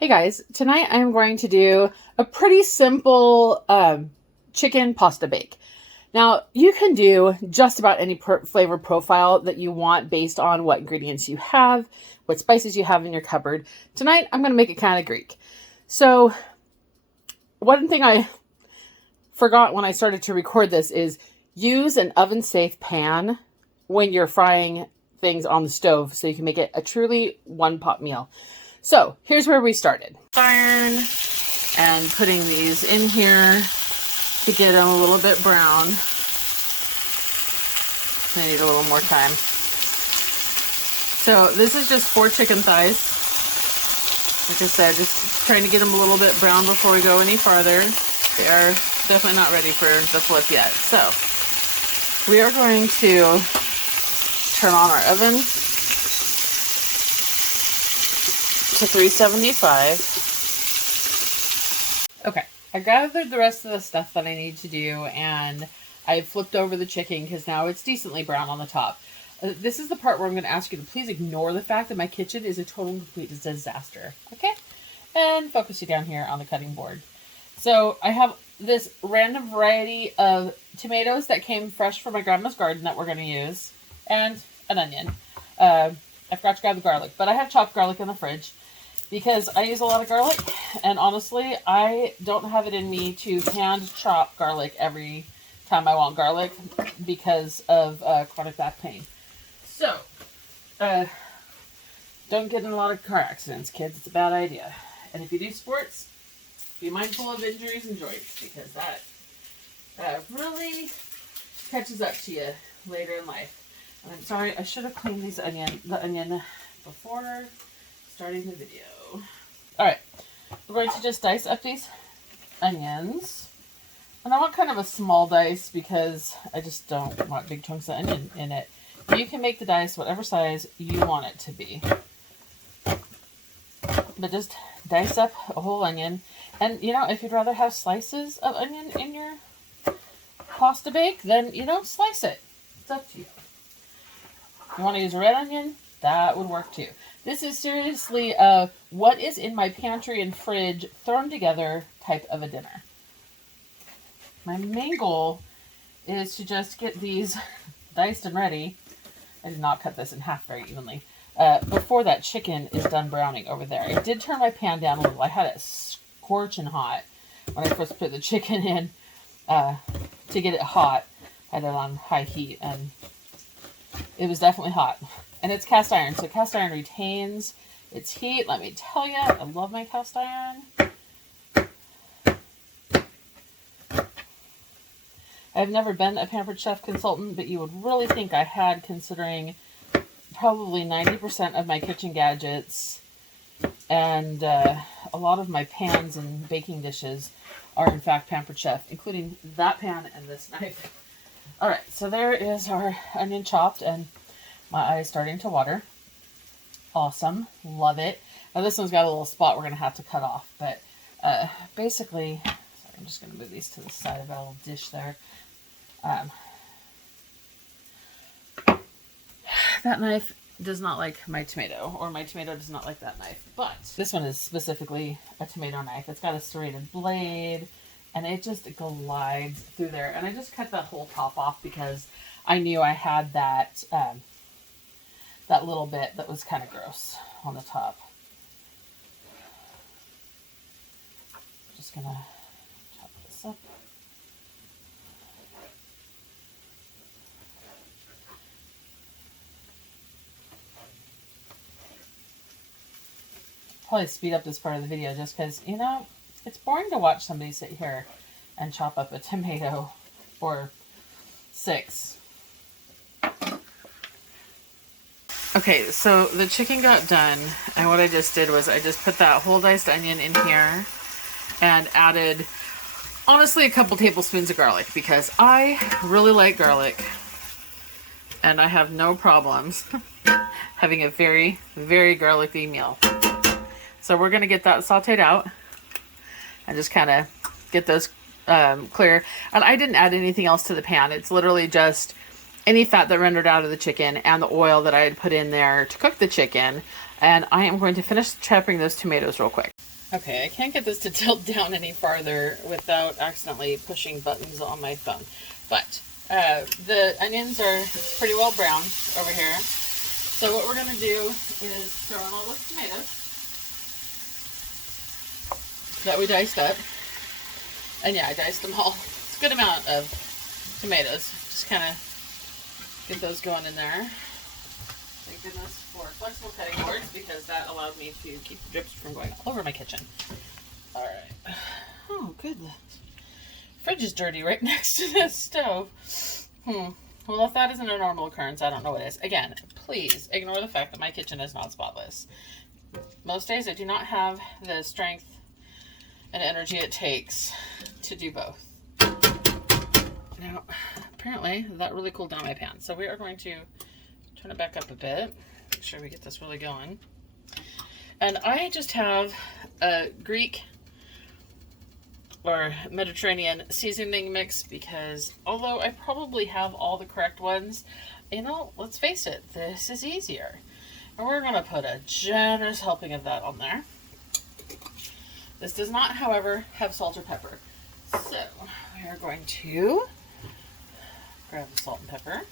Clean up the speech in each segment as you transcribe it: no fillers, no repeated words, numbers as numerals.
Hey guys, tonight I'm going to do a pretty simple chicken pasta bake. Now, you can do just about any flavor profile that you want based on what ingredients you have, what spices you have in your cupboard. Tonight, I'm going to make it kind of Greek. So, one thing I forgot when I started to record this is use an oven-safe pan when you're frying things on the stove so you can make it a truly one-pot meal. So here's where we started. Iron and putting these in here to get them a little bit brown. I need a little more time. So this is just 4 chicken thighs. Like I said, just trying to get them a little bit brown before we go any farther. They are definitely not ready for the flip yet. So we are going to turn on our oven to 375. Okay, I gathered the rest of the stuff that I need to do, and I flipped over the chicken because now it's decently brown on the top. This is the part where I'm going to ask you to please ignore the fact that my kitchen is a total and complete disaster. Okay? And focus you down here on the cutting board. So I have this random variety of tomatoes that came fresh from my grandma's garden that we're going to use, and an onion. I forgot to grab the garlic, but I have chopped garlic in the fridge because I use a lot of garlic, and honestly, I don't have it in me to hand chop garlic every time I want garlic because of chronic back pain. So, don't get in a lot of car accidents, kids. It's a bad idea. And if you do sports, be mindful of injuries and joints because that really catches up to you later in life. And I'm sorry, I should have cleaned the onion before starting the video. Alright, we're going to just dice up these onions. And I want kind of a small dice because I just don't want big chunks of onion in it. You can make the dice whatever size you want it to be. But just dice up a whole onion. And, you know, if you'd rather have slices of onion in your pasta bake, then, you know, slice it. It's up to you. If you want to use a red onion, that would work too. This is seriously what is in my pantry and fridge thrown together type of a dinner. My main goal is to just get these diced and ready. I did not cut this in half very evenly. Before that chicken is done browning over there. I did turn my pan down a little. I had it scorching hot when I first put the chicken in to get it hot. I had it on high heat and it was definitely hot. And it's cast iron, so cast iron retains its heat. Let me tell you, I love my cast iron. I've never been a Pampered Chef consultant, but you would really think I had, considering probably 90% of my kitchen gadgets and a lot of my pans and baking dishes are in fact Pampered Chef, including that pan and this knife. All right, so there is our onion chopped, and my eye is starting to water. Awesome. Love it. Now this one's got a little spot we're going to have to cut off, but basically, sorry, I'm just going to move these to the side. I've got a little dish there. That knife does not like my tomato, or my tomato does not like that knife, but this one is specifically a tomato knife. It's got a serrated blade, and it just glides through there. And I just cut that whole top off because I knew I had that that little bit that was kind of gross on the top. Just gonna chop this up. Probably speed up this part of the video just because, you know, it's boring to watch somebody sit here and chop up a tomato or 6. Okay, so the chicken got done, and what I just did was I just put that whole diced onion in here and added, honestly, a couple tablespoons of garlic because I really like garlic and I have no problems having a very, very garlicky meal. So we're going to get that sauteed out and just kind of get those clear. And I didn't add anything else to the pan. It's literally just any fat that rendered out of the chicken and the oil that I had put in there to cook the chicken. And I am going to finish chopping those tomatoes real quick. Okay, I can't get this to tilt down any farther without accidentally pushing buttons on my phone. But the onions are pretty well browned over here. So what we're going to do is throw in all the tomatoes that we diced up. And yeah, I diced them all. It's a good amount of tomatoes. Just kind of get those going in there. Thank goodness for flexible cutting boards, because that allowed me to keep the drips from going all over my kitchen. Alright. Oh, good. The fridge is dirty right next to this stove. Well, if that isn't a normal occurrence, I don't know what is. Again, please ignore the fact that my kitchen is not spotless. Most days I do not have the strength and energy it takes to do both. Now, apparently that really cooled down my pan. So we are going to turn it back up a bit. Make sure we get this really going. And I just have a Greek or Mediterranean seasoning mix, because although I probably have all the correct ones, you know, let's face it, this is easier. And we're going to put a generous helping of that on there. This does not, however, have salt or pepper. So we are going to grab the salt and pepper.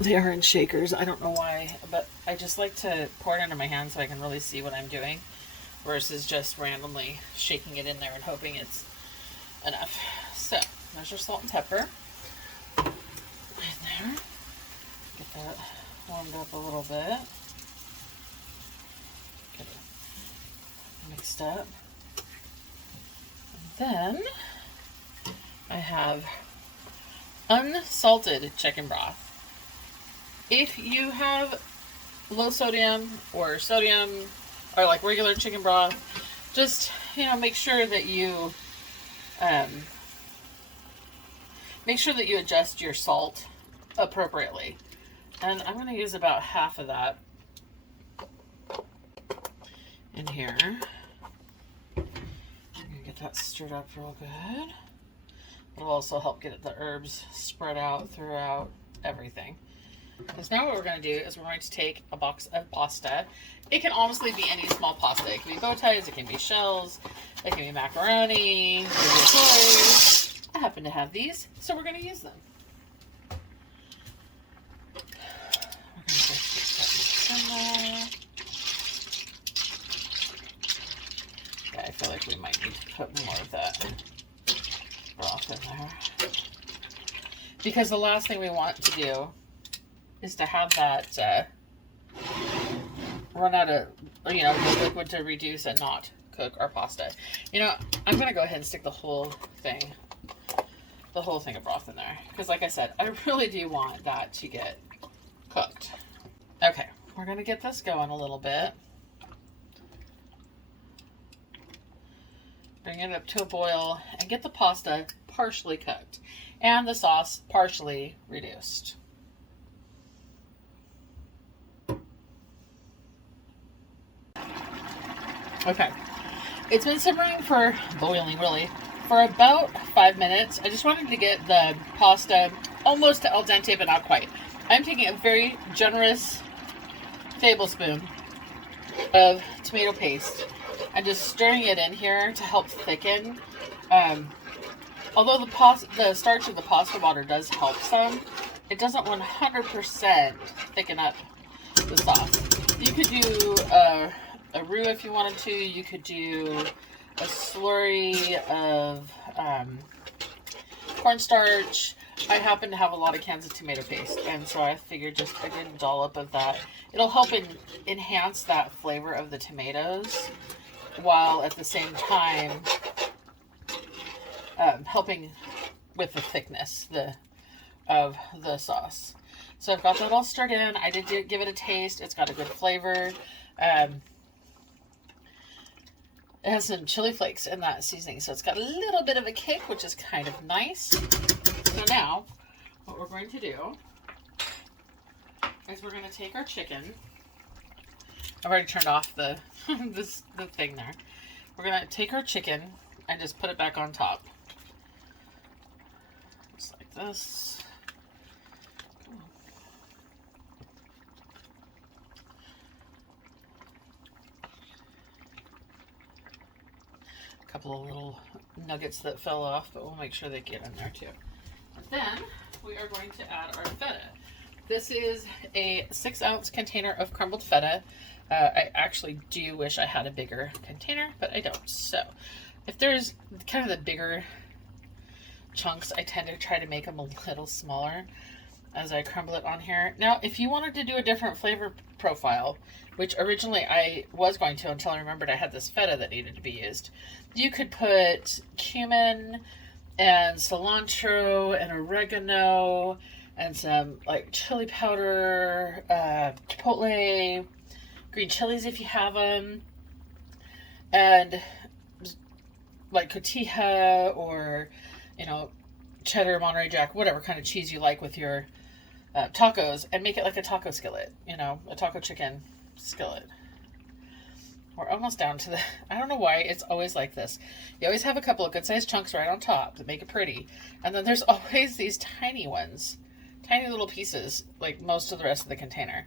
They are in shakers. I don't know why, but I just like to pour it into my hand so I can really see what I'm doing, versus just randomly shaking it in there and hoping it's enough. So, there's your salt and pepper in there. Get that warmed up a little bit. Get it mixed up. And then I have unsalted chicken broth. If you have low sodium or sodium or like regular chicken broth, just, you know, make sure that you adjust your salt appropriately. And I'm going to use about half of that in here. I'm going to get that stirred up real good. It'll also help get the herbs spread out throughout everything. Because now what we're going to do is we're going to take a box of pasta. It can honestly be any small pasta. It can be bow ties, it can be shells, it can be macaroni, it can be toys. I happen to have these, so we're going to use them. We're going to just put that in there. Yeah, I feel like we might need to put more of that broth in there. Because the last thing we want to do is to have that run out of, you know, the liquid to reduce and not cook our pasta. You know, I'm going to go ahead and stick the whole thing of broth in there. Because like I said, I really do want that to get cooked. Okay, we're going to get this going a little bit. Bring it up to a boil and get the pasta partially cooked and the sauce partially reduced. Okay, it's been simmering for, boiling really, for about 5 minutes. I just wanted to get the pasta almost al dente, but not quite. I'm taking a very generous tablespoon of tomato paste and just stirring it in here to help thicken. Although the starch of the pasta water does help some, it doesn't 100% thicken up the sauce. You could do a roux if you wanted to. You could do a slurry of cornstarch. I happen to have a lot of cans of tomato paste, and so I figured just a good dollop of that. It'll help enhance that flavor of the tomatoes, while at the same time helping with the thickness of the sauce. So I've got that all stirred in. I did give it a taste. It's got a good flavor. It has some chili flakes in that seasoning, so it's got a little bit of a kick, which is kind of nice. So now, what we're going to do is we're going to take our chicken. I've already turned off the the thing there. We're going to take our chicken and just put it back on top. Just like this. A couple of little nuggets that fell off, but we'll make sure they get in there too. And then we are going to add our feta. This is a 6-ounce container of crumbled feta. I actually do wish I had a bigger container, but I don't. So if there's kind of the bigger chunks, I tend to try to make them a little smaller as I crumble it on here. Now, if you wanted to do a different flavor profile, which originally I was going to until I remembered I had this feta that needed to be used, you could put cumin and cilantro and oregano and some like chili powder, chipotle, green chilies if you have them, and like cotija or, you know, cheddar, Monterey Jack, whatever kind of cheese you like with your tacos, and make it like a taco skillet, you know, a taco chicken skillet. We're almost down to the, I don't know why it's always like this. You always have a couple of good sized chunks right on top that make it pretty. And then there's always these tiny ones, tiny little pieces, like most of the rest of the container.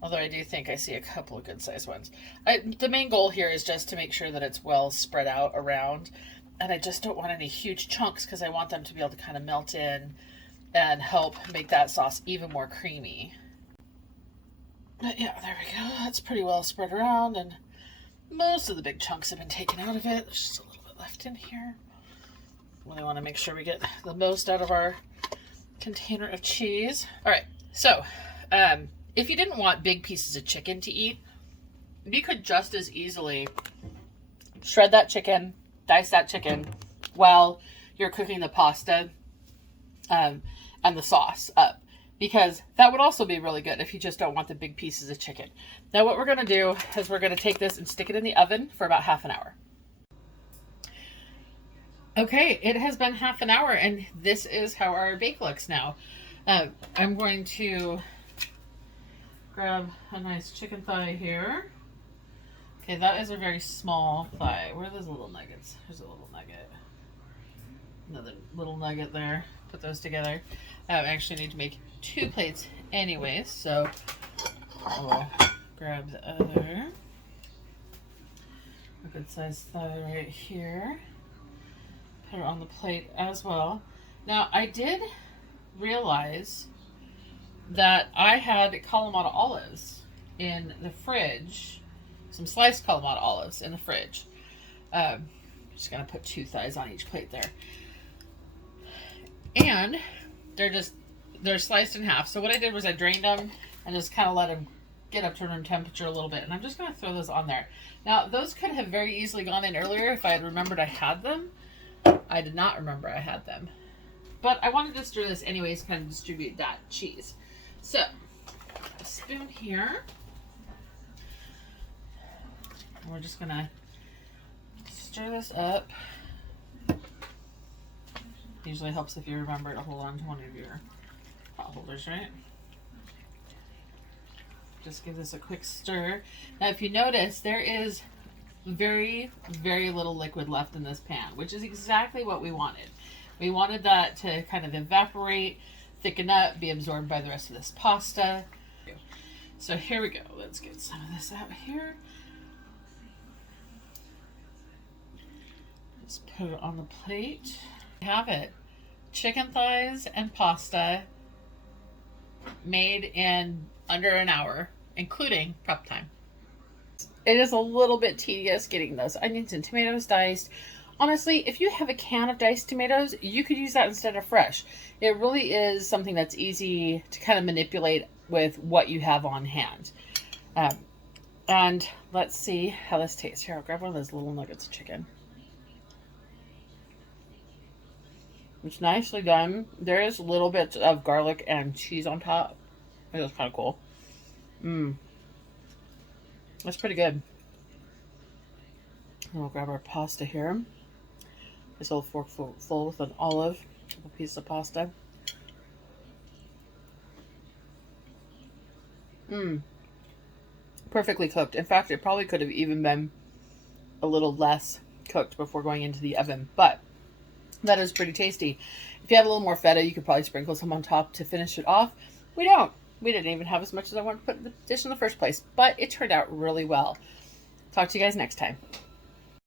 Although I do think I see a couple of good sized ones. The main goal here is just to make sure that it's well spread out around. And I just don't want any huge chunks because I want them to be able to kind of melt in and help make that sauce even more creamy. But yeah, there we go. That's pretty well spread around, and most of the big chunks have been taken out of it. There's just a little bit left in here. Really want to make sure we get the most out of our container of cheese. All right, so if you didn't want big pieces of chicken to eat, you could just as easily shred that chicken, dice that chicken while you're cooking the pasta and the sauce up, because that would also be really good if you just don't want the big pieces of chicken. Now what we're going to do is we're going to take this and stick it in the oven for about half an hour. Okay, it has been half an hour and this is how our bake looks now. I'm going to grab a nice chicken thigh here. Okay, that is a very small thigh. Where are those little nuggets? There's a little nugget. Another little nugget there. Put those together. I actually need to make 2 plates anyways, so I'll grab the other. A good sized thigh right here. Put it on the plate as well. Now, I did realize that I had Kalamata olives in the fridge. Some sliced Kalamata olives in the fridge. Just gonna put 2 thighs on each plate there. And they're sliced in half. So what I did was I drained them and just kind of let them get up to room temperature a little bit. And I'm just going to throw those on there. Now, those could have very easily gone in earlier if I had remembered I had them. I did not remember I had them. But I wanted to stir this anyways, kind of distribute that cheese. So, a spoon here. And we're just going to stir this up. Usually helps if you remember to hold on to one of your pot holders, right? Just give this a quick stir. Now, if you notice, there is very, very little liquid left in this pan, which is exactly what we wanted. We wanted that to kind of evaporate, thicken up, be absorbed by the rest of this pasta. So here we go. Let's get some of this out here. Just put it on the plate. Have it. Chicken thighs and pasta made in under an hour, including prep time. It is a little bit tedious getting those onions and tomatoes diced. Honestly, if you have a can of diced tomatoes, you could use that instead of fresh. It really is something that's easy to kind of manipulate with what you have on hand. And let's see how this tastes. Here, I'll grab one of those little nuggets of chicken. It's nicely done. There is little bits of garlic and cheese on top. It's kind of cool. That's pretty good. And we'll grab our pasta here. This little fork full with an olive, a piece of pasta. Perfectly cooked. In fact, it probably could have even been a little less cooked before going into the oven, but That is pretty tasty. If you have a little more feta, you could probably sprinkle some on top to finish it off. We don't. We didn't even have as much as I wanted to put in the dish in the first place, but it turned out really well. Talk to you guys next time.